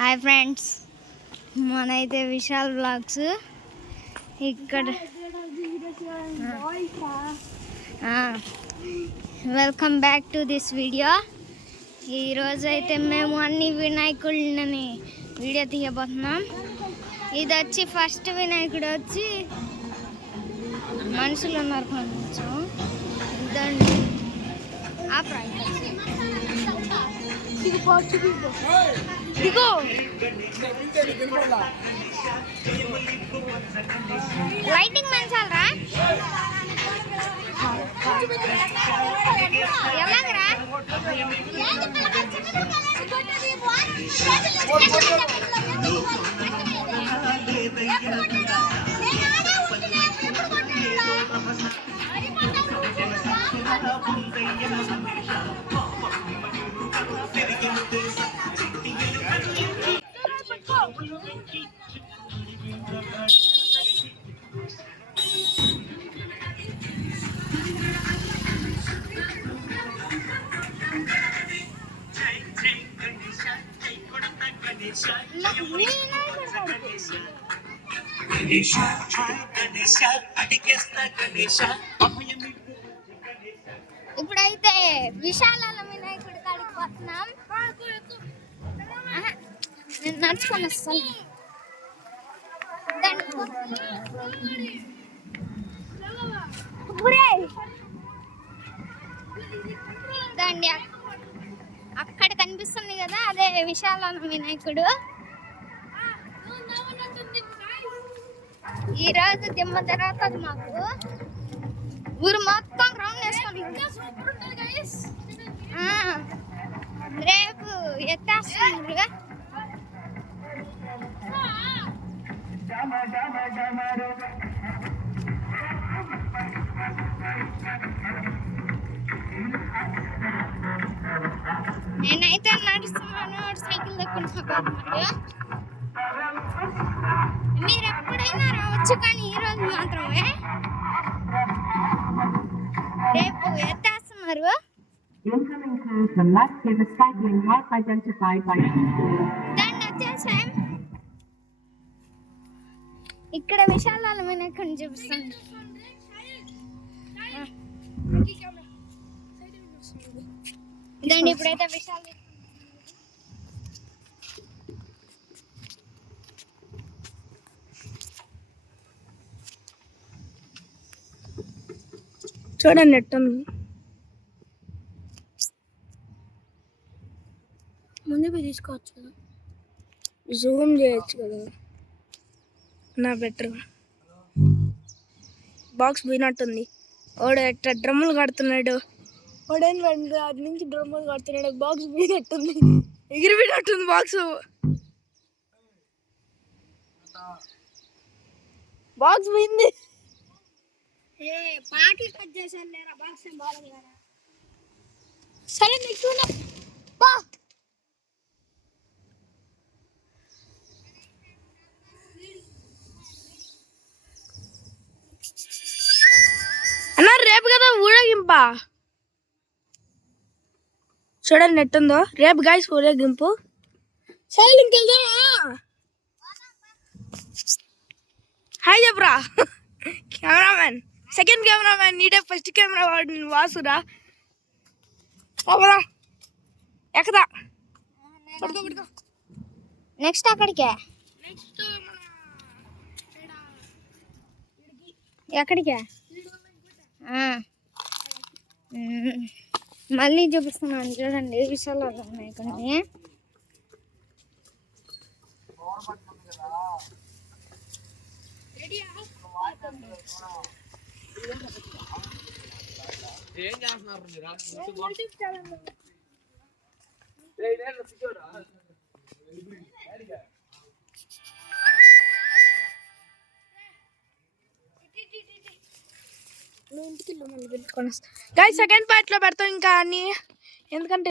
Hi friends, మనైతే Vishal blogs ఇక్కడ. Welcome back to this video. ఈరోజు అయితే మేము అన్ని వినాయకుడిని వీడియో తీయబోతున్నాం. ఇది వచ్చి ఫస్ట్ వినాయకుడు వచ్చి మనుషులు ఉన్నారు కొంచెం. ఇదండి ఆ దిగో లైటింగ్ మంచాలరా ఎలాగరా ఇప్పుడైతే విశాల వినాయకుడి కాడికి పోతున్నాం. నేను నడుచుకొని వస్తాను. దండి అక్కడ కనిపిస్తుంది కదా, అదే విశాల వినాయకుడు. ఈరోజు దిమ్మ జరుగుతుంది మాకు. ఊరు మొత్తం రౌండ్ వేసుకుంటాం. రేపు ఎత్తేస్తున్నారు. నేనైతే నడుస్తున్నాను, సైకిల్ దక్కుంటున్నా. మీరు ఎప్పుడైనా రావచ్చు, కానీ ఈరోజు మాత్రమే. రేపు ఎత్తేస్తున్నారు. దాన్ని వచ్చేసాం. ఇక్కడ విశాల వినాయకుడిని చూపిస్తాను. దాన్ని ఇప్పుడైతే విశాల చూడండి ఎట్టుంది. ముందు పోయి తీసుకోవచ్చు కదా, జూమ్ చేయొచ్చు కదా. నా బెటర్ బాక్స్ పోయినట్టుంది. వాడు ఎట్లా డ్రమ్ములు కడుతున్నాడు. వాడేంటి అది నుంచి డ్రమ్ములు కడుతున్నాడు. బాక్స్ పోయినట్టుంది, ఎగిరిపోయినట్టుంది బాక్స్. బాక్స్ పోయింది. పాటలు కట్ చేశాను లేరా, బాక్స్ ఏం బాగాలేదు కదా. సరే నీకు అన్నా రేపు కదా ఊరేగింపా. చూడండి ఎట్టుందో రేపు గాయస్ ఊరేగింపు. సైలెంట్ వెళ్దా. హాయ్ చెప్పరా కెమెరామ్యాన్. సెకండ్ కెమెరామ్యాన్ నీటే, ఫస్ట్ కెమెరా వాడు వాసురా. ఎక్కదా నెక్స్ట్ అక్కడికే. ఎక్కడికే మళ్ళీ చూపిస్తున్నాను చూడండి విశాల వినాయకుడిని. ఏం చేస్తున్నారు ఇంటికి మళ్ళీ పెట్టుకొని వస్తా. సెకండ్ పార్ట్ లో పెడతాం ఇంకా అన్ని, ఎందుకంటే